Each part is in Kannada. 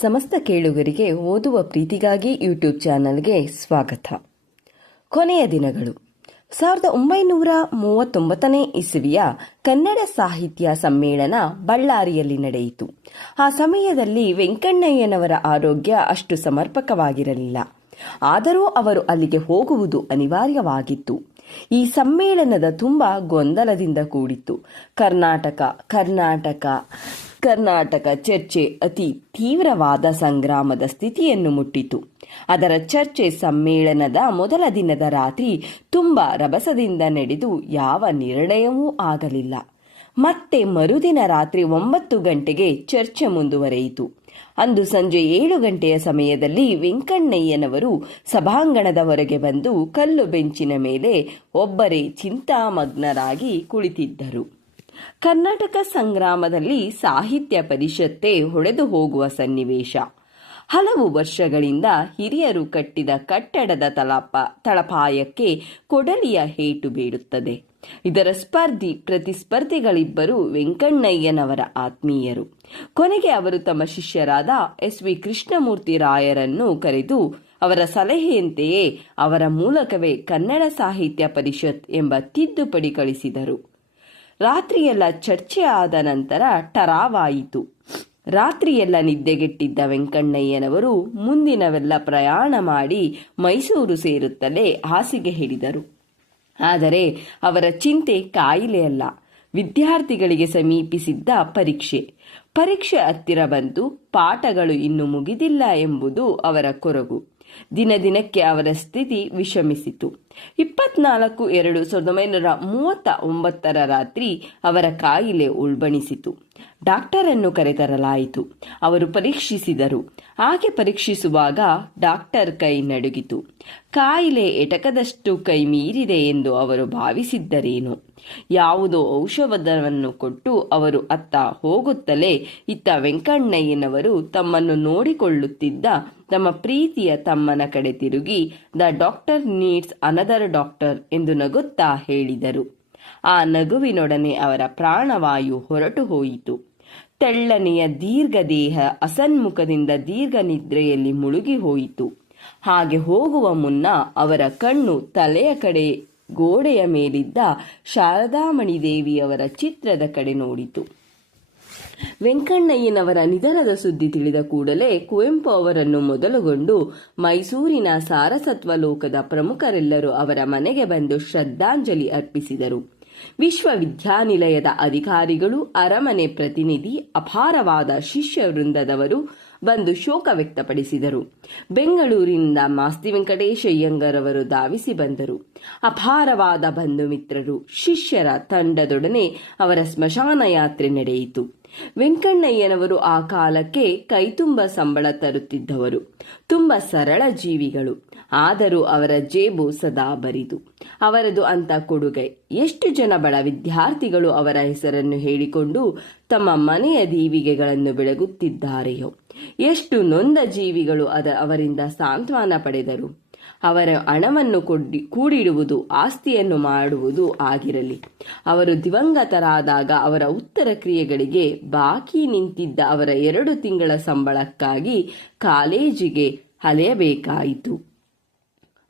ಸಮಸ್ತ ಕೇಳುಗರಿಗೆ ಓದುವ ಪ್ರೀತಿಗಾಗಿ ಯೂಟ್ಯೂಬ್ ಚಾನಲ್ಗೆ ಸ್ವಾಗತ. ಕೊನೆಯ ದಿನಗಳು. ಸಾವಿರದ ಒಂಬೈನೂರ ಮೂವತ್ತೊಂಬತ್ತನೇ ಇಸವಿಯ ಕನ್ನಡ ಸಾಹಿತ್ಯ ಸಮ್ಮೇಳನ ಬಳ್ಳಾರಿಯಲ್ಲಿ ನಡೆಯಿತು. ಆ ಸಮಯದಲ್ಲಿ ವೆಂಕಣ್ಣಯ್ಯನವರ ಆರೋಗ್ಯ ಅಷ್ಟು ಸಮರ್ಪಕವಾಗಿರಲಿಲ್ಲ. ಆದರೂ ಅವರು ಅಲ್ಲಿಗೆ ಹೋಗುವುದು ಅನಿವಾರ್ಯವಾಗಿತ್ತು. ಈ ಸಮ್ಮೇಳನದ ತುಂಬ ಗೊಂದಲದಿಂದ ಕೂಡಿತ್ತು. ಕರ್ನಾಟಕ ಕರ್ನಾಟಕ ಕರ್ನಾಟಕ ಚರ್ಚೆ ಅತಿ ತೀವ್ರವಾದ ಸಂಗ್ರಾಮದ ಸ್ಥಿತಿಯನ್ನು ಮುಟ್ಟಿತು. ಅದರ ಚರ್ಚೆ ಸಮ್ಮೇಳನದ ಮೊದಲ ದಿನದ ರಾತ್ರಿ ತುಂಬ ರಭಸದಿಂದ ನಡೆದು ಯಾವ ನಿರ್ಣಯವೂ ಆಗಲಿಲ್ಲ. ಮತ್ತೆ ಮರುದಿನ ರಾತ್ರಿ ಒಂಬತ್ತು ಗಂಟೆಗೆ ಚರ್ಚೆ ಮುಂದುವರೆಯಿತು. ಅಂದು ಸಂಜೆ ಏಳು ಗಂಟೆಯ ಸಮಯದಲ್ಲಿ ವೆಂಕಣ್ಣಯ್ಯನವರು ಸಭಾಂಗಣದ ಹೊರಗೆ ಬಂದು ಕಲ್ಲು ಬೆಂಚಿನ ಮೇಲೆ ಒಬ್ಬರೇ ಚಿಂತಾಮಗ್ನರಾಗಿ ಕುಳಿತಿದ್ದರು. ಕರ್ನಾಟಕ ಸಂಗ್ರಾಮದಲ್ಲಿ ಸಾಹಿತ್ಯ ಪರಿಷತ್ತೇ ಹೊಡೆದು ಹೋಗುವ ಸನ್ನಿವೇಶ. ಹಲವು ವರ್ಷಗಳಿಂದ ಹಿರಿಯರು ಕಟ್ಟಿದ ಕಟ್ಟಡದ ತಲಪ, ತಳಪಾಯಕ್ಕೆ ಕೊಡಲಿಯ ಹೇಟು ಬೀಳುತ್ತದೆ. ಇದರ ಸ್ಪರ್ಧಿ, ಪ್ರತಿಸ್ಪರ್ಧಿಗಳಿಬ್ಬರು ವೆಂಕಣ್ಣಯ್ಯನವರ ಆತ್ಮೀಯರು. ಕೊನೆಗೆ ಅವರು ತಮ್ಮ ಶಿಷ್ಯರಾದ ಎಸ್ ವಿ ಕೃಷ್ಣಮೂರ್ತಿ ರಾಯರನ್ನು ಕರೆದು, ಅವರ ಸಲಹೆಯಂತೆಯೇ ಅವರ ಮೂಲಕವೇ ಕನ್ನಡ ಸಾಹಿತ್ಯ ಪರಿಷತ್ ಎಂಬ ತಿದ್ದುಪಡಿ ಕಳಿಸಿದರು. ರಾತ್ರಿಯೆಲ್ಲ ಚರ್ಚೆ ಆದ ನಂತರ ಟರಾವಾಯಿತು. ರಾತ್ರಿಯೆಲ್ಲ ನಿದ್ದೆಗೆಟ್ಟಿದ್ದ ವೆಂಕಣ್ಣಯ್ಯನವರು ಮುಂದಿನವೆಲ್ಲ ಪ್ರಯಾಣ ಮಾಡಿ ಮೈಸೂರು ಸೇರುತ್ತಲೇ ಹಾಸಿಗೆ ಹಿಡಿದರು. ಆದರೆ ಅವರ ಚಿಂತೆ ಕಾಯಿಲೆಯಲ್ಲ ವಿದ್ಯಾರ್ಥಿಗಳಿಗೆ ಸಮೀಪಿಸಿದ್ದ ಪರೀಕ್ಷೆ. ಪರೀಕ್ಷೆ ಹತ್ತಿರ ಬಂತು ಪಾಠಗಳು ಇನ್ನು ಮುಗಿದಿಲ್ಲ ಎಂಬುದು ಅವರ ಕೊರಗು. ದಿನ ದಿನಕ್ಕೆ ಅವರ ಸ್ಥಿತಿ ವಿಷಮಿಸಿತು. ಇಪ್ಪತ್ನಾಲ್ಕು ಎರಡು ಸಾವಿರದ ಒಂಬೈನೂರ ಮೂವತ್ತ ಒಂಬತ್ತರ ರಾತ್ರಿ ಅವರ ಕಾಯಿಲೆ ಉಲ್ಬಣಿಸಿತು. ಡಾಕ್ಟರನ್ನು ಕರೆತರಲಾಯಿತು. ಅವರು ಪರೀಕ್ಷಿಸಿದರು. ಹಾಗೆ ಪರೀಕ್ಷಿಸುವಾಗ ಡಾಕ್ಟರ್ ಕೈ ನಡುಗಿತು. ಕಾಯಿಲೆ ಎಟಕದಷ್ಟು ಕೈ ಮೀರಿದೆ ಎಂದು ಅವರು ಭಾವಿಸಿದ್ದರೇನು? ಯಾವುದೋ ಔಷಧವನ್ನು ಕೊಟ್ಟು ಅವರು ಅತ್ತ ಹೋಗುತ್ತಲೇ ಇತ್ತ ವೆಂಕಣ್ಣಯ್ಯನವರು ತಮ್ಮನ್ನು ನೋಡಿಕೊಳ್ಳುತ್ತಿದ್ದ ತಮ್ಮ ಪ್ರೀತಿಯ ತಮ್ಮನ ಕಡೆ ತಿರುಗಿ, the doctor needs another doctor ಎಂದು ನಗುತ್ತಾ ಹೇಳಿದರು. ಆ ನಗುವಿನೊಡನೆ ಅವರ ಪ್ರಾಣವಾಯು ಹೊರಟು ಹೋಯಿತು. ತೆಳ್ಳನೆಯ ದೀರ್ಘ ದೇಹ ಅಸನ್ಮುಖದಿಂದ ದೀರ್ಘ ನಿದ್ರೆಯಲ್ಲಿ ಮುಳುಗಿ ಹೋಯಿತು. ಹಾಗೆ ಹೋಗುವ ಮುನ್ನ ಅವರ ಕಣ್ಣು ತಲೆಯ ಕಡೆ ಗೋಡೆಯ ಮೇಲಿದ್ದ ಶಾರದಾಮಣಿ ದೇವಿಯವರ ಚಿತ್ರದ ಕಡೆ ನೋಡಿತು. ವೆಂಕಣ್ಣಯ್ಯನವರ ನಿಧನದ ಸುದ್ದಿ ತಿಳಿದ ಕೂಡಲೇ ಕುವೆಂಪು ಅವರನ್ನು ಮೊದಲುಗೊಂಡು ಮೈಸೂರಿನ ಸಾರಸತ್ವ ಲೋಕದ ಪ್ರಮುಖರೆಲ್ಲರೂ ಅವರ ಮನೆಗೆ ಬಂದು ಶ್ರದ್ಧಾಂಜಲಿ ಅರ್ಪಿಸಿದರು. ವಿಶ್ವವಿದ್ಯಾನಿಲಯದ ಅಧಿಕಾರಿಗಳು, ಅರಮನೆ ಪ್ರತಿನಿಧಿ, ಅಪಾರವಾದ ಶಿಷ್ಯ ವೃಂದದವರು ಬಂದು ಶೋಕ ವ್ಯಕ್ತಪಡಿಸಿದರು. ಬೆಂಗಳೂರಿನಿಂದ ಮಾಸ್ತಿ ವೆಂಕಟೇಶಯ್ಯಂಗರವರು ಧಾವಿಸಿ ಬಂದರು. ಅಪಾರವಾದ ಬಂಧು ಮಿತ್ರರು, ಶಿಷ್ಯರ ತಂಡದೊಡನೆ ಅವರ ಸ್ಮಶಾನ ಯಾತ್ರೆ ನಡೆಯಿತು. ವೆಂಕಣ್ಣಯ್ಯನವರು ಆ ಕಾಲಕ್ಕೆ ಕೈತುಂಬ ಸಂಬಳ ತರುತ್ತಿದ್ದವರು. ತುಂಬ ಸರಳ ಜೀವಿಗಳು. ಆದರೂ ಅವರ ಜೇಬು ಸದಾ ಬರಿದು. ಅವರದು ಅಂತ ಕೊಡುಗೆ. ಎಷ್ಟು ಜನ ಬಡ ವಿದ್ಯಾರ್ಥಿಗಳು ಅವರ ಹೆಸರನ್ನು ಹೇಳಿಕೊಂಡು ತಮ್ಮ ಮನೆಯ ದೀವಿಗೆಗಳನ್ನು ಬೆಳಗುತ್ತಿದ್ದಾರೆಯೋ. ಎಷ್ಟು ನೊಂದ ಜೀವಿಗಳು ಅದ ಅವರಿಂದ ಸಾಂತ್ವನ ಪಡೆದರು. ಅವರ ಹಣವನ್ನು ಕೊಡಿ, ಕೂಡಿಡುವುದು, ಆಸ್ತಿಯನ್ನು ಮಾಡುವುದು ಆಗಿರಲಿ. ಅವರು ದಿವಂಗತರಾದಾಗ ಅವರ ಉತ್ತರ ಕ್ರಿಯೆಗಳಿಗೆ ಬಾಕಿ ನಿಂತಿದ್ದ ಅವರ ಎರಡು ತಿಂಗಳ ಸಂಬಳಕ್ಕಾಗಿ ಕಾಲೇಜಿಗೆ ಅಲೆಯಬೇಕಾಯಿತು.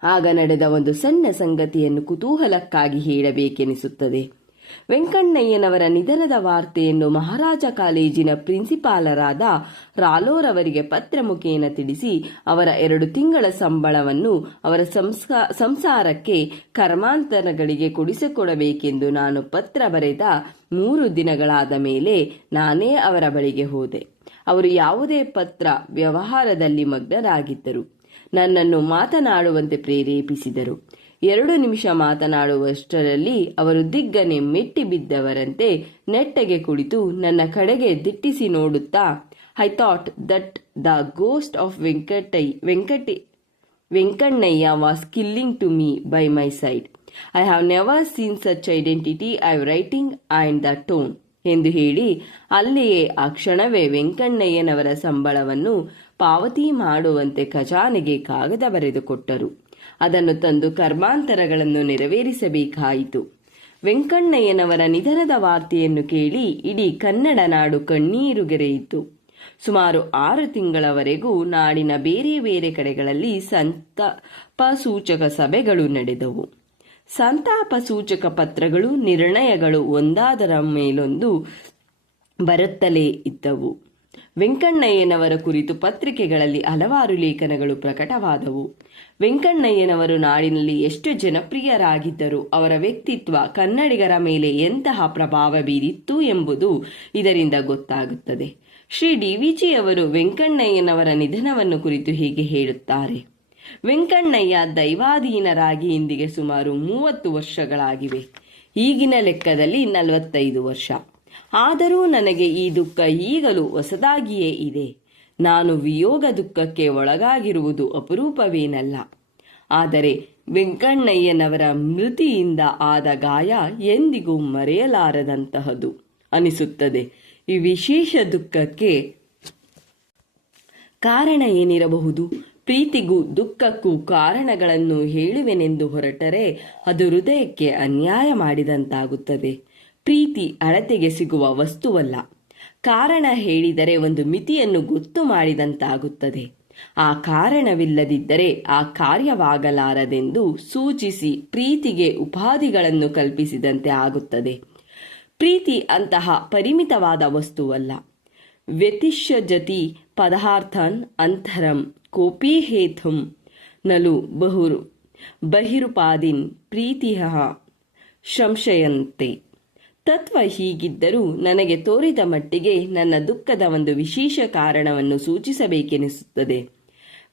ಆಗ ನಡೆದ ಒಂದು ಸಣ್ಣ ಸಂಗತಿಯನ್ನು ಕುತೂಹಲಕ್ಕಾಗಿ ಹೇಳಬೇಕೆನಿಸುತ್ತದೆ. ವೆಂಕಣ್ಣಯ್ಯನವರ ನಿಧನದ ವಾರ್ತೆಯನ್ನು ಮಹಾರಾಜ ಕಾಲೇಜಿನ ಪ್ರಿನ್ಸಿಪಾಲರಾದ ರಾಲೋರವರಿಗೆ ಪತ್ರ ಮುಖೇನ ತಿಳಿಸಿ ಅವರ ಎರಡು ತಿಂಗಳ ಸಂಬಳವನ್ನು ಅವರ ಸಂಸಾರಕ್ಕೆ ಕರ್ಮಾಂತರಗಳಿಗೆ ಕೊಡಿಸಿಕೊಡಬೇಕೆಂದು ನಾನು ಪತ್ರ ಬರೆದ ಮೂರು ದಿನಗಳಾದ ಮೇಲೆ ನಾನೇ ಅವರ ಬಳಿಗೆ ಹೋದೆ. ಅವರು ಯಾವುದೇ ಪತ್ರ ವ್ಯವಹಾರದಲ್ಲಿ ಮಗ್ನರಾಗಿದ್ದರು. ನನ್ನನ್ನು ಮಾತನಾಡುವಂತೆ ಪ್ರೇರೇಪಿಸಿದರು. ಎರಡು ನಿಮಿಷ ಮಾತನಾಡುವಷ್ಟರಲ್ಲಿ ಅವರು ದಿಗ್ಗನೆ ಮೆಟ್ಟಿ ಬಿದ್ದವರಂತೆ ನೆಟ್ಟಗೆ ಕುಳಿತು ನನ್ನ ಕಡೆಗೆ ದಿಟ್ಟಿಸಿ ನೋಡುತ್ತಾ I thought that the ghost of Venkatai Venkati Venkannaiah was killing to me by my side I have never seen such identity I writing and the tone ಎಂದು ಹೇಳಿ ಅಲ್ಲಿಯೇ ಆ ಕ್ಷಣವೇ ವೆಂಕಣ್ಣಯ್ಯನವರ ಸಂಬಳವನ್ನು ಪಾವತಿ ಮಾಡುವಂತೆ ಖಜಾನೆಗೆ ಕಾಗದ ಬರೆದುಕೊಟ್ಟರು. ಅದನ್ನು ತಂದು ಕರ್ಮಾಂತರಗಳನ್ನು ನೆರವೇರಿಸಬೇಕಾಯಿತು. ವೆಂಕಣ್ಣಯ್ಯನವರ ನಿಧನದ ವಾರ್ತೆಯನ್ನು ಕೇಳಿ ಇಡೀ ಕನ್ನಡ ನಾಡು ಕಣ್ಣೀರುಗೆರೆಯಿತು ಸುಮಾರು ಆರು ತಿಂಗಳವರೆಗೂ ನಾಡಿನ ಬೇರೆ ಬೇರೆ ಕಡೆಗಳಲ್ಲಿ ಸಂತಾಪ ಸೂಚಕ ಸಭೆಗಳು ನಡೆದವು. ಸಂತಾಪ ಸೂಚಕ ಪತ್ರಗಳು ನಿರ್ಣಯಗಳು ಒಂದಾದರ ಮೇಲೊಂದು ಬರುತ್ತಲೇ ಇದ್ದವು. ವೆಂಕಣ್ಣಯ್ಯನವರ ಕುರಿತು ಪತ್ರಿಕೆಗಳಲ್ಲಿ ಹಲವಾರು ಲೇಖನಗಳು ಪ್ರಕಟವಾದವು. ವೆಂಕಣ್ಣಯ್ಯನವರು ನಾಡಿನಲ್ಲಿ ಎಷ್ಟು ಜನಪ್ರಿಯರಾಗಿದ್ದರು ಅವರ ವ್ಯಕ್ತಿತ್ವ ಕನ್ನಡಿಗರ ಮೇಲೆ ಎಂತಹ ಪ್ರಭಾವ ಬೀರಿತ್ತು ಎಂಬುದು ಇದರಿಂದ ಗೊತ್ತಾಗುತ್ತದೆ. ಶ್ರೀ ಡಿವಿಜಿ ಅವರು ವೆಂಕಣ್ಣಯ್ಯನವರ ನಿಧನವನ್ನು ಕುರಿತು ಹೀಗೆ ಹೇಳುತ್ತಾರೆ? ವೆಂಕಣ್ಣಯ್ಯ ದೈವಾಧೀನರಾಗಿ ಇಂದಿಗೆ ಸುಮಾರು ಮೂವತ್ತು ವರ್ಷಗಳಾಗಿವೆ. ಈಗಿನ ಲೆಕ್ಕದಲ್ಲಿ ನಲವತ್ತೈದು ವರ್ಷ. ಆದರೂ ನನಗೆ ಈ ದುಃಖ ಈಗಲೂ ಹೊಸದಾಗಿಯೇ ಇದೆ. ನಾನು ವಿಯೋಗ ದುಃಖಕ್ಕೆ ಒಳಗಾಗಿರುವುದು ಅಪರೂಪವೇನಲ್ಲ. ಆದರೆ ವೆಂಕಣ್ಣಯ್ಯನವರ ಮೃತಿಯಿಂದ ಆದ ಗಾಯ ಎಂದಿಗೂ ಮರೆಯಲಾರದಂತಹದು ಅನಿಸುತ್ತದೆ. ಈ ವಿಶೇಷ ದುಃಖಕ್ಕೆ ಕಾರಣ ಏನಿರಬಹುದು? ಪ್ರೀತಿಗೂ ದುಃಖಕ್ಕೂ ಕಾರಣಗಳನ್ನು ಹೇಳುವೆನೆಂದು ಹೊರಟರೆ ಅದು ಹೃದಯಕ್ಕೆ ಅನ್ಯಾಯ ಮಾಡಿದಂತಾಗುತ್ತದೆ. ಪ್ರೀತಿ ಅಳತೆಗೆ ಸಿಗುವ ವಸ್ತುವಲ್ಲ. ಕಾರಣ ಹೇಳಿದರೆ ಒಂದು ಮಿತಿಯನ್ನು ಗೊತ್ತು ಮಾಡಿದಂತಾಗುತ್ತದೆ. ಆ ಕಾರಣವಿಲ್ಲದಿದ್ದರೆ ಆ ಕಾರ್ಯವಾಗಲಾರದೆಂದು ಸೂಚಿಸಿ ಪ್ರೀತಿಗೆ ಉಪಾಧಿಗಳನ್ನು ಕಲ್ಪಿಸಿದಂತೆ ಆಗುತ್ತದೆ. ಪ್ರೀತಿ ಅಂತಹ ಪರಿಮಿತವಾದ ವಸ್ತುವಲ್ಲ. ವ್ಯತಿಷ್ಯ ಜತಿ ಪದಾರ್ಥನ್ ಅಂತರಂ ಕೋಪಿ ಹೇತುಂ ನಲು ಬಹುರು ಬಹಿರುಪಾದಿನ್ ಪ್ರೀತಿಯ ಸಂಶಯಂತೆ ತತ್ವ ಹೀಗಿದ್ದರೂ ನನಗೆ ತೋರಿದ ಮಟ್ಟಿಗೆ ನನ್ನ ದುಃಖದ ಒಂದು ವಿಶೇಷ ಕಾರಣವನ್ನು ಸೂಚಿಸಬೇಕೆನಿಸುತ್ತದೆ.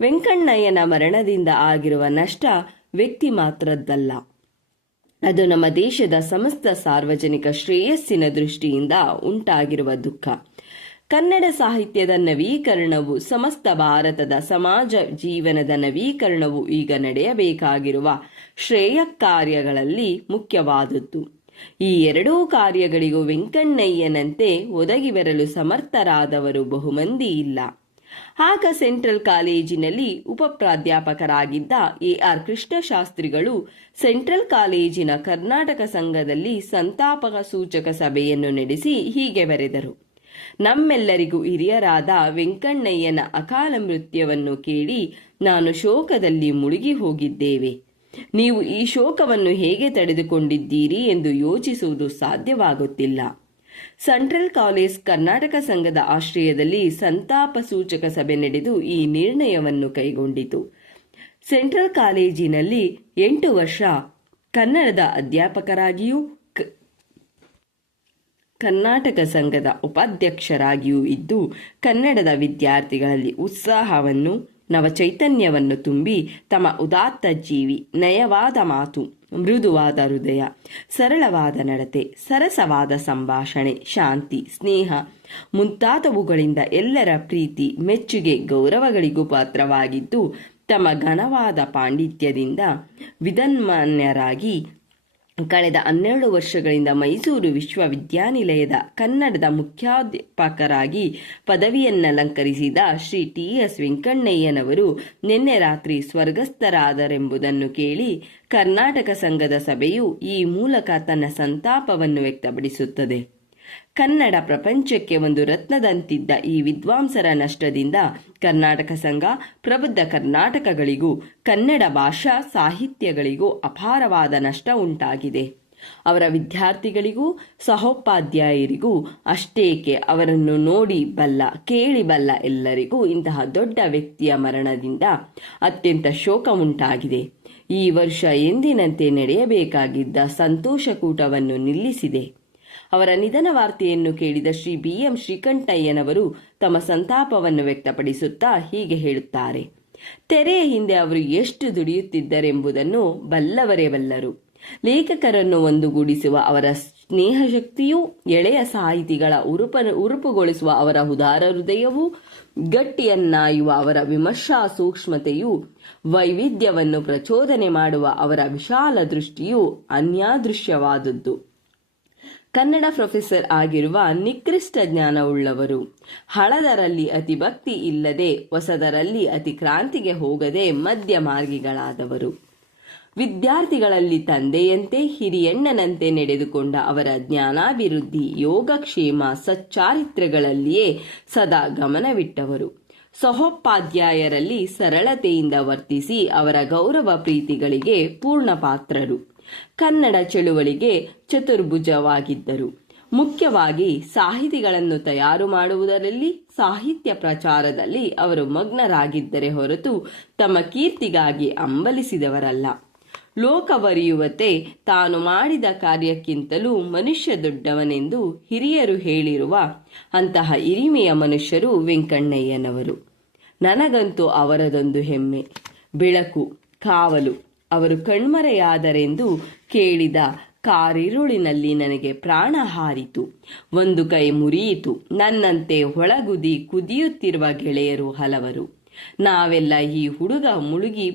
ವೆಂಕಣ್ಣಯ್ಯನ ಮರಣದಿಂದ ಆಗಿರುವ ನಷ್ಟ ವ್ಯಕ್ತಿ ಮಾತ್ರದ್ದಲ್ಲ. ಅದು ನಮ್ಮ ದೇಶದ ಸಮಸ್ತ ಸಾರ್ವಜನಿಕ ಶ್ರೇಯಸ್ಸಿನ ದೃಷ್ಟಿಯಿಂದ ಉಂಟಾಗಿರುವ ದುಃಖ. ಕನ್ನಡ ಸಾಹಿತ್ಯದ ನವೀಕರಣವು, ಸಮಸ್ತ ಭಾರತದ ಸಮಾಜ ಜೀವನದ ನವೀಕರಣವು ಈಗ ನಡೆಯಬೇಕಾಗಿರುವ ಶ್ರೇಯ ಕಾರ್ಯಗಳಲ್ಲಿ ಮುಖ್ಯವಾದದ್ದು. ಈ ಎರಡೂ ಕಾರ್ಯಗಳಿಗೂ ವೆಂಕಣ್ಣಯ್ಯನಂತೆ ಒದಗಿ ಬರಲು ಸಮರ್ಥರಾದವರು ಬಹುಮಂದಿ ಇಲ್ಲ. ಆಗ ಸೆಂಟ್ರಲ್ ಕಾಲೇಜಿನಲ್ಲಿ ಉಪಪ್ರಾಧ್ಯಾಪಕರಾಗಿದ್ದ ಎ ಆರ್ ಕೃಷ್ಣಶಾಸ್ತ್ರಿಗಳು ಸೆಂಟ್ರಲ್ ಕಾಲೇಜಿನ ಕರ್ನಾಟಕ ಸಂಘದಲ್ಲಿ ಸಂತಾಪ ಸೂಚಕ ಸಭೆಯನ್ನು ನಡೆಸಿ ಹೀಗೆ ಬರೆದರು. ನಮ್ಮೆಲ್ಲರಿಗೂ ಹಿರಿಯರಾದ ವೆಂಕಣ್ಣಯ್ಯನ ಅಕಾಲ ಮೃತ್ಯವನ್ನು ಕೇಳಿ ನಾನು ಶೋಕದಲ್ಲಿ ಮುಳುಗಿ ಹೋಗಿದ್ದೇವೆ. ನೀವು ಈ ಶೋಕವನ್ನು ಹೇಗೆ ತಡೆದುಕೊಂಡಿದ್ದೀರಿ ಎಂದು ಯೋಚಿಸುವುದು ಸಾಧ್ಯವಾಗುತ್ತಿಲ್ಲ. ಸೆಂಟ್ರಲ್ ಕಾಲೇಜ್ ಕರ್ನಾಟಕ ಸಂಘದ ಆಶ್ರಯದಲ್ಲಿ ಸಂತಾಪ ಸೂಚಕ ಸಭೆ ನಡೆದು ಈ ನಿರ್ಣಯವನ್ನು ಕೈಗೊಂಡಿತು. ಸೆಂಟ್ರಲ್ ಕಾಲೇಜಿನಲ್ಲಿ ಎಂಟು ವರ್ಷ ಕನ್ನಡದ ಅಧ್ಯಾಪಕರಾಗಿಯೂ ಕರ್ನಾಟಕ ಸಂಘದ ಉಪಾಧ್ಯಕ್ಷರಾಗಿಯೂ ಇದ್ದು, ಕನ್ನಡದ ವಿದ್ಯಾರ್ಥಿಗಳಲ್ಲಿ ಉತ್ಸಾಹವನ್ನು ನವಚೈತನ್ಯವನ್ನು ತುಂಬಿ ತಮ್ಮ ಉದಾತ್ತ ಜೀವಿ, ನಯವಾದ ಮಾತು, ಮೃದುವಾದ ಹೃದಯ, ಸರಳವಾದ ನಡತೆ, ಸರಸವಾದ ಸಂಭಾಷಣೆ, ಶಾಂತಿ, ಸ್ನೇಹ ಮುಂತಾದವುಗಳಿಂದ ಎಲ್ಲರ ಪ್ರೀತಿ, ಮೆಚ್ಚುಗೆ, ಗೌರವಗಳಿಗೂ ಪಾತ್ರವಾಗಿದ್ದು ತಮ್ಮ ಘನವಾದ ಪಾಂಡಿತ್ಯದಿಂದ ವಿಧನ್ಮಾನ್ಯರಾಗಿ ಕಳೆದ ಹನ್ನೆರಡು ವರ್ಷಗಳಿಂದ ಮೈಸೂರು ವಿಶ್ವವಿದ್ಯಾನಿಲಯದ ಕನ್ನಡದ ಮುಖ್ಯಾಧ್ಯಾಪಕರಾಗಿ ಪದವಿಯನ್ನಲಂಕರಿಸಿದ ಶ್ರೀ ಟಿ ಎಸ್ ವೆಂಕಣ್ಣಯ್ಯನವರು ನಿನ್ನೆ ರಾತ್ರಿ ಸ್ವರ್ಗಸ್ಥರಾದರೆಂಬುದನ್ನು ಕೇಳಿ ಕರ್ನಾಟಕ ಸಂಘದ ಸಭೆಯು ಈ ಮೂಲಕ ತನ್ನ ಸಂತಾಪವನ್ನು ವ್ಯಕ್ತಪಡಿಸುತ್ತದೆ. ಕನ್ನಡ ಪ್ರಪಂಚಕ್ಕೆ ಒಂದು ರತ್ನದಂತಿದ್ದ ಈ ವಿದ್ವಾಂಸರ ನಷ್ಟದಿಂದ ಕರ್ನಾಟಕ ಸಂಘ, ಪ್ರಬುದ್ಧ ಕರ್ನಾಟಕಗಳಿಗೂ, ಕನ್ನಡ ಭಾಷಾ ಸಾಹಿತ್ಯಗಳಿಗೂ ಅಪಾರವಾದ ನಷ್ಟ ಉಂಟಾಗಿದೆ. ಅವರ ವಿದ್ಯಾರ್ಥಿಗಳಿಗೂ, ಸಹೋಪಾಧ್ಯಾಯರಿಗೂ ಅಷ್ಟೇಕೆ ಅವರನ್ನು ನೋಡಿ ಬಲ್ಲ, ಕೇಳಿ ಬಲ್ಲ ಎಲ್ಲರಿಗೂ ಇಂತಹ ದೊಡ್ಡ ವ್ಯಕ್ತಿಯ ಮರಣದಿಂದ ಅತ್ಯಂತ ಶೋಕ ಉಂಟಾಗಿದೆ. ಈ ವರ್ಷ ಎಂದಿನಂತೆ ನಡೆಯಬೇಕಾಗಿದ್ದ ಸಂತೋಷಕೂಟವನ್ನು ನಿಲ್ಲಿಸಿದೆ. ಅವರ ನಿಧನ ವಾರ್ತೆಯನ್ನು ಕೇಳಿದ ಶ್ರೀ ಬಿ ಎಂ ಶ್ರೀಕಂಠಯ್ಯನವರು ತಮ್ಮ ಸಂತಾಪವನ್ನು ವ್ಯಕ್ತಪಡಿಸುತ್ತಾ ಹೀಗೆ ಹೇಳುತ್ತಾರೆ. ತೆರೆಯ ಹಿಂದೆ ಅವರು ಎಷ್ಟು ದುಡಿಯುತ್ತಿದ್ದರೆಂಬುದನ್ನು ಬಲ್ಲವರೇ ಬಲ್ಲರು. ಲೇಖಕರನ್ನು ಒಂದುಗೂಡಿಸುವ ಅವರ ಸ್ನೇಹ ಶಕ್ತಿಯು ಎಳೆಯ ಸಾಹಿತಿಗಳ ಉರುಪ, ಉರುಪುಗೊಳಿಸುವ ಅವರ ಉದಾರ ಹೃದಯವೂ, ಗಟ್ಟಿಯನ್ನಾಯುವ ಅವರ ವಿಮರ್ಶಾ ಸೂಕ್ಷ್ಮತೆಯು, ವೈವಿಧ್ಯವನ್ನು ಪ್ರಚೋದನೆ ಮಾಡುವ ಅವರ ವಿಶಾಲ ದೃಷ್ಟಿಯು ಅನ್ಯಾದೃಶ್ಯವಾದದ್ದು. ಕನ್ನಡ ಪ್ರೊಫೆಸರ್ ಆಗಿರುವ ನಿಕೃಷ್ಟ ಜ್ಞಾನವುಳ್ಳವರು. ಹಳದರಲ್ಲಿ ಅತಿ ಭಕ್ತಿ ಇಲ್ಲದೆ, ಹೊಸದರಲ್ಲಿ ಅತಿ ಕ್ರಾಂತಿಗೆ ಹೋಗದೆ ಮಧ್ಯ ಮಾರ್ಗಿಗಳಾದವರು. ವಿದ್ಯಾರ್ಥಿಗಳಲ್ಲಿ ತಂದೆಯಂತೆ, ಹಿರಿಯಣ್ಣನಂತೆ ನಡೆದುಕೊಂಡ ಅವರ ಜ್ಞಾನಾಭಿವೃದ್ಧಿ, ಯೋಗಕ್ಷೇಮ, ಸಚ್ಚಾರಿತ್ರ್ಯಗಳಲ್ಲಿಯೇ ಸದಾ ಗಮನವಿಟ್ಟವರು. ಸಹೋಪಾಧ್ಯಾಯರಲ್ಲಿ ಸರಳತೆಯಿಂದ ವರ್ತಿಸಿ ಅವರ ಗೌರವ ಪ್ರೀತಿಗಳಿಗೆ ಪೂರ್ಣ ಪಾತ್ರರು ಕನ್ನಡ ಚಳುವಳಿಗೆ ಚತುರ್ಭುಜವಾಗಿದ್ದರು. ಮುಖ್ಯವಾಗಿ ಸಾಹಿತಿಗಳನ್ನು ತಯಾರು ಮಾಡುವುದರಲ್ಲಿ, ಸಾಹಿತ್ಯ ಪ್ರಚಾರದಲ್ಲಿ ಅವರು ಮಗ್ನರಾಗಿದ್ದರೆ ಹೊರತು ತಮ್ಮ ಕೀರ್ತಿಗಾಗಿ ಅಂಬಲಿಸಿದವರಲ್ಲ. ಲೋಕವರಿಯುವತೆ ತಾನು ಮಾಡಿದ ಕಾರ್ಯಕ್ಕಿಂತಲೂ ಮನುಷ್ಯ ದೊಡ್ಡವನೆಂದು ಹಿರಿಯರು ಹೇಳಿರುವ ಅಂತಹ ಹಿರಿಮೆಯ ಮನುಷ್ಯರು ವೆಂಕಣ್ಣಯ್ಯನವರು. ನನಗಂತೂ ಅವರದೊಂದು ಹೆಮ್ಮೆ. ಬೆಳಕು, ಕಾವಲು ಅವರು ಕಣ್ಮರೆಯಾದರೆಂದು ಕೇಳಿದ ಕಾರಿರುಳಿನಲ್ಲಿ ನನಗೆ ಪ್ರಾಣ ಹಾರಿತು. ಒಂದು ಕೈ ಮುರಿಯಿತು. ನನ್ನಂತೆ ಒಳಗುದಿ ಕುದಿಯುತ್ತಿರುವ ಗೆಳೆಯರು ಹಲವರು. ನಾವೆಲ್ಲ ಈ ಹುಡುಗ ಮುಳುಗಿ,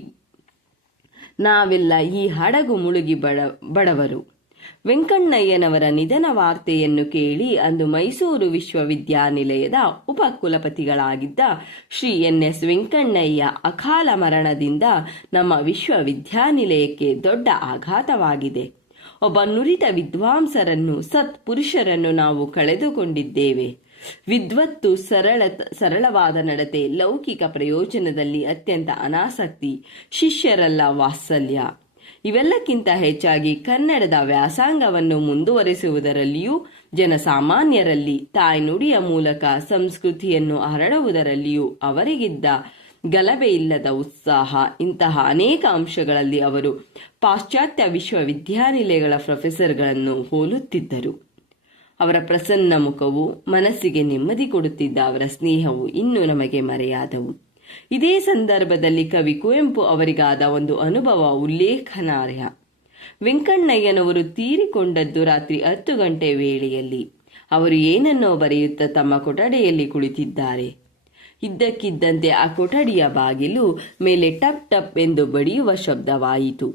ನಾವೆಲ್ಲ ಈ ಹಡಗು ಮುಳುಗಿ ಬಡ, ಬಡವರು. ವೆಂಕಣ್ಣಯ್ಯನವರ ನಿಧನ ವಾರ್ತೆಯನ್ನು ಕೇಳಿ ಅಂದು ಮೈಸೂರು ವಿಶ್ವವಿದ್ಯಾನಿಲಯದ ಉಪಕುಲಪತಿಗಳಾಗಿದ್ದ ಶ್ರೀ ಎನ್ ಎಸ್ ವೆಂಕಣ್ಣಯ್ಯ ಅಕಾಲ ಮರಣದಿಂದ ನಮ್ಮ ವಿಶ್ವವಿದ್ಯಾನಿಲಯಕ್ಕೆ ದೊಡ್ಡ ಆಘಾತವಾಗಿದೆ. ಒಬ್ಬ ನುರಿತ ವಿದ್ವಾಂಸರನ್ನು ಸತ್ ಪುರುಷರನ್ನು ನಾವು ಕಳೆದುಕೊಂಡಿದ್ದೇವೆ. ವಿದ್ವತ್ತು ಸರಳ, ಸರಳವಾದ ನಡತೆ, ಲೌಕಿಕ ಪ್ರಯೋಜನದಲ್ಲಿ ಅತ್ಯಂತ ಅನಾಸಕ್ತಿ, ಶಿಷ್ಯರಲ್ಲ ವಾತ್ಸಲ್ಯ. ಇವೆಲ್ಲಕ್ಕಿಂತ ಹೆಚ್ಚಾಗಿ ಕನ್ನಡದ ವ್ಯಾಸಾಂಗವನ್ನು ಮುಂದುವರೆಸುವುದರಲ್ಲಿಯೂ, ಜನಸಾಮಾನ್ಯರಲ್ಲಿ ತಾಯ್ನುಡಿಯ ಮೂಲಕ ಸಂಸ್ಕೃತಿಯನ್ನು ಹರಡುವುದರಲ್ಲಿಯೂ ಅವರಿಗಿದ್ದ ಗಲಭೆ ಇಲ್ಲದ ಉತ್ಸಾಹ, ಇಂತಹ ಅನೇಕ ಅಂಶಗಳಲ್ಲಿ ಅವರು ಪಾಶ್ಚಾತ್ಯ ವಿಶ್ವವಿದ್ಯಾನಿಲಯಗಳ ಪ್ರೊಫೆಸರ್ಗಳನ್ನು ಹೋಲುತ್ತಿದ್ದರು. ಅವರ ಪ್ರಸನ್ನ ಮುಖವು ಮನಸ್ಸಿಗೆ ನೆಮ್ಮದಿ ಕೊಡುತ್ತಿದ್ದ ಅವರ ಸ್ನೇಹವು ಇನ್ನೂ ನಮಗೆ ಮರೆಯಾದವು. ಇದೇ ಸಂದರ್ಭದಲ್ಲಿ ಕವಿ ಕುವೆಂಪು ಅವರಿಗಾದ ಒಂದು ಅನುಭವ ಉಲ್ಲೇಖನಾರ್ಹ. ವೆಂಕಣ್ಣಯ್ಯನವರು ತೀರಿಕೊಂಡದ್ದು ರಾತ್ರಿ ಹತ್ತು ಗಂಟೆ ವೇಳೆಯಲ್ಲಿ. ಅವರು ಏನನ್ನೋ ಬರೆಯುತ್ತಾ ತಮ್ಮ ಕೊಠಡಿಯಲ್ಲಿ ಕುಳಿತಿದ್ದಾರೆ. ಇದ್ದಕ್ಕಿದ್ದಂತೆ ಆ ಕೊಠಡಿಯ ಬಾಗಿಲು ಮೇಲೆ ಟಪ್ ಟಪ್ ಎಂದು ಬಡಿಯುವ ಶಬ್ದವಾಯಿತು.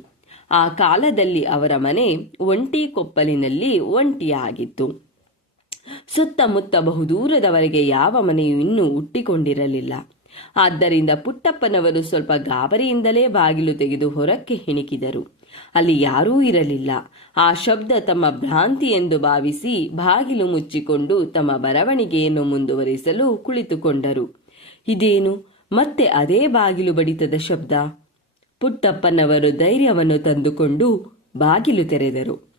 ಆ ಕಾಲದಲ್ಲಿ ಅವರ ಮನೆ ಒಂಟಿ ಕೊಪ್ಪಲಿನಲ್ಲಿ ಒಂಟಿಯಾಗಿತ್ತು. ಸುತ್ತಮುತ್ತ ಬಹುದೂರದವರೆಗೆ ಯಾವ ಮನೆಯೂ ಇನ್ನೂ ಹುಟ್ಟಿಕೊಂಡಿರಲಿಲ್ಲ. ಆದ್ದರಿಂದ ಪುಟ್ಟಪ್ಪನವರು ಸ್ವಲ್ಪ ಗಾಬರಿಯಿಂದಲೇ ಬಾಗಿಲು ತೆಗೆದು ಹೊರಕ್ಕೆ ಹಿಣಿಕಿದರು. ಅಲ್ಲಿ ಯಾರೂ ಇರಲಿಲ್ಲ. ಆ ಶಬ್ದ ತಮ್ಮ ಭ್ರಾಂತಿ ಎಂದು ಭಾವಿಸಿ ಬಾಗಿಲು ಮುಚ್ಚಿಕೊಂಡು ತಮ್ಮ ಬರವಣಿಗೆಯನ್ನು ಮುಂದುವರಿಸಲು ಕುಳಿತುಕೊಂಡರು. ಇದೇನು? ಮತ್ತೆ ಅದೇ ಬಾಗಿಲು ಬಡಿತದ ಶಬ್ದ? ಪುಟ್ಟಪ್ಪನವರು ಧೈರ್ಯವನ್ನು ತಂದುಕೊಂಡು ಬಾಗಿಲು ತೆರೆದರು.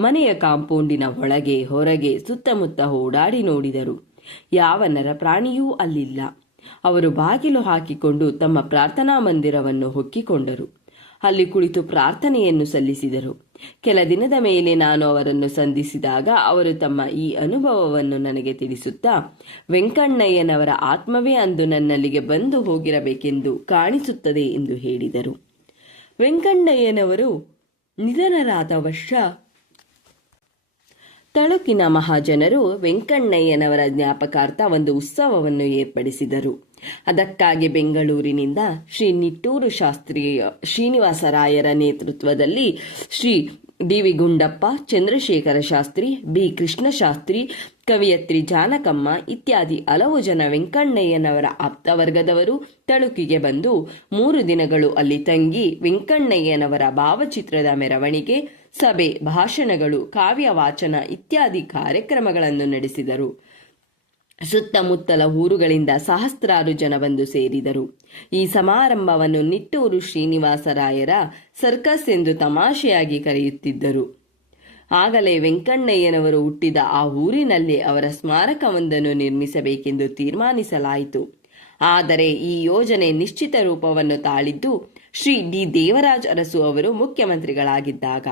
ಮನೆಯ ಕಾಂಪೌಂಡಿನ ಒಳಗೆ ಹೊರಗೆ ಸುತ್ತಮುತ್ತ ಓಡಾಡಿ ನೋಡಿದರು. ಯಾವ ನರಪ್ರಾಣಿಯೂ ಅಲ್ಲಿಲ್ಲ. ಅವರು ಬಾಗಿಲು ಹಾಕಿಕೊಂಡು ತಮ್ಮ ಪ್ರಾರ್ಥನಾ ಮಂದಿರವನ್ನು ಹೊಕ್ಕಿಕೊಂಡರು. ಅಲ್ಲಿ ಕುಳಿತು ಪ್ರಾರ್ಥನೆಯನ್ನು ಸಲ್ಲಿಸಿದರು. ಕೆಲ ದಿನದ ಮೇಲೆ ನಾನು ಅವರನ್ನು ಸಂಧಿಸಿದಾಗ ಅವರು ತಮ್ಮ ಈ ಅನುಭವವನ್ನು ನನಗೆ ತಿಳಿಸುತ್ತಾ, ವೆಂಕಣ್ಣಯ್ಯನವರ ಆತ್ಮವೇ ಅಂದು ನನ್ನಲ್ಲಿಗೆ ಬಂದು ಹೋಗಿರಬೇಕೆಂದು ಕಾಣಿಸುತ್ತದೆ ಎಂದು ಹೇಳಿದರು. ವೆಂಕಣ್ಣಯ್ಯನವರು ನಿಧನರಾದ ವರ್ಷ ತಳುಕಿನ ಮಹಾಜನರು ವೆಂಕಣ್ಣಯ್ಯನವರ ಜ್ಞಾಪಕಾರ್ಥ ಒಂದು ಉತ್ಸವವನ್ನು ಏರ್ಪಡಿಸಿದರು. ಅದಕ್ಕಾಗಿ ಬೆಂಗಳೂರಿನಿಂದ ಶ್ರೀ ನಿಟ್ಟೂರು ಶಾಸ್ತ್ರಿ ಶ್ರೀನಿವಾಸರಾಯರ ನೇತೃತ್ವದಲ್ಲಿ Shri D V Gundappa, Chandrashekhara Shastri, B Krishnashastri ಕವಿಯತ್ರಿ Janakamma ಇತ್ಯಾದಿ ಹಲವು ಜನ ವೆಂಕಣ್ಣಯ್ಯನವರ ಆಪ್ತವರ್ಗದವರು ತಳುಕಿಗೆ ಬಂದು ಮೂರು ದಿನಗಳು ಅಲ್ಲಿ ತಂಗಿ ವೆಂಕಣ್ಣಯ್ಯನವರ ಭಾವಚಿತ್ರದ ಮೆರವಣಿಗೆ, ಸಭೆ, ಭಾಷಣಗಳು ಕಾವ್ಯ ವಾಚನ ಇತ್ಯಾದಿ ಕಾರ್ಯಕ್ರಮಗಳನ್ನು ನಡೆಸಿದರು. ಸುತ್ತಮುತ್ತಲ ಊರುಗಳಿಂದ ಸಹಸ್ರಾರು ಜನ ಬಂದು ಸೇರಿದರು. ಈ ಸಮಾರಂಭವನ್ನು ನಿಟ್ಟೂರು ಶ್ರೀನಿವಾಸರಾಯರ ಸರ್ಕಸ್ ಎಂದು ತಮಾಷೆಯಾಗಿ ಕರೆಯುತ್ತಿದ್ದರು. ಆಗಲೇ ವೆಂಕಣ್ಣಯ್ಯನವರು ಹುಟ್ಟಿದ ಆ ಊರಿನಲ್ಲಿ ಅವರ ಸ್ಮಾರಕವೊಂದನ್ನು ನಿರ್ಮಿಸಬೇಕೆಂದು ತೀರ್ಮಾನಿಸಲಾಯಿತು. ಆದರೆ ಈ ಯೋಜನೆ ನಿಶ್ಚಿತ ರೂಪವನ್ನು ತಾಳಿದ್ದು ಶ್ರೀ ಡಿ ದೇವರಾಜ್ ಅರಸು ಅವರು ಮುಖ್ಯಮಂತ್ರಿಗಳಾಗಿದ್ದಾಗ.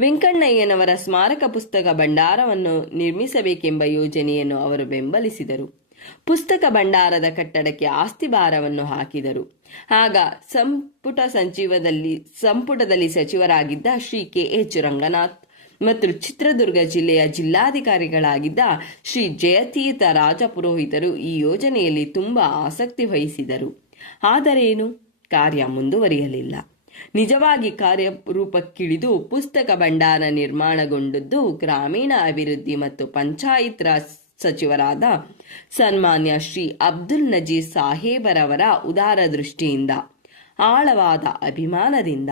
ವೆಂಕಣ್ಣಯ್ಯನವರ ಸ್ಮಾರಕ ಪುಸ್ತಕ ಭಂಡಾರವನ್ನು ನಿರ್ಮಿಸಬೇಕೆಂಬ ಯೋಜನೆಯನ್ನು ಅವರು ಬೆಂಬಲಿಸಿದರು. ಪುಸ್ತಕ ಭಂಡಾರದ ಕಟ್ಟಡಕ್ಕೆ ಆಸ್ತಿ ಭಾರವನ್ನು ಹಾಕಿದರು. ಆಗ ಸಂಪುಟ ಸಂಚಿವದಲ್ಲಿ, ಸಂಪುಟದಲ್ಲಿ ಸಚಿವರಾಗಿದ್ದ ಶ್ರೀ ಕೆ ಎಚ್ ರಂಗನಾಥ್ ಮತ್ತು ಚಿತ್ರದುರ್ಗ ಜಿಲ್ಲೆಯ ಜಿಲ್ಲಾಧಿಕಾರಿಗಳಾಗಿದ್ದ ಶ್ರೀ ಜಯತೀರ್ಥ ರಾಜಪುರೋಹಿತರು ಈ ಯೋಜನೆಯಲ್ಲಿ ತುಂಬ ಆಸಕ್ತಿ ವಹಿಸಿದರು. ಆದರೇನು? ಕಾರ್ಯ ಮುಂದುವರಿಯಲಿಲ್ಲ. ನಿಜವಾಗಿ ಕಾರ್ಯರೂಪಕ್ಕಿಳಿದು ಪುಸ್ತಕ ಭಂಡಾರ ನಿರ್ಮಾಣಗೊಂಡದ್ದು ಗ್ರಾಮೀಣ ಅಭಿವೃದ್ಧಿ ಮತ್ತು ಪಂಚಾಯತ್ ರಾಜ್ ಸಚಿವರಾದ ಸನ್ಮಾನ್ಯ ಶ್ರೀ ಅಬ್ದುಲ್ ನಜೀರ್ ಸಾಹೇಬರವರ ಉದಾರ ದೃಷ್ಟಿಯಿಂದ, ಆಳವಾದ ಅಭಿಮಾನದಿಂದ,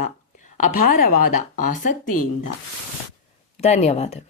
ಅಪಾರವಾದ ಆಸಕ್ತಿಯಿಂದ. ధన్యవాదాలు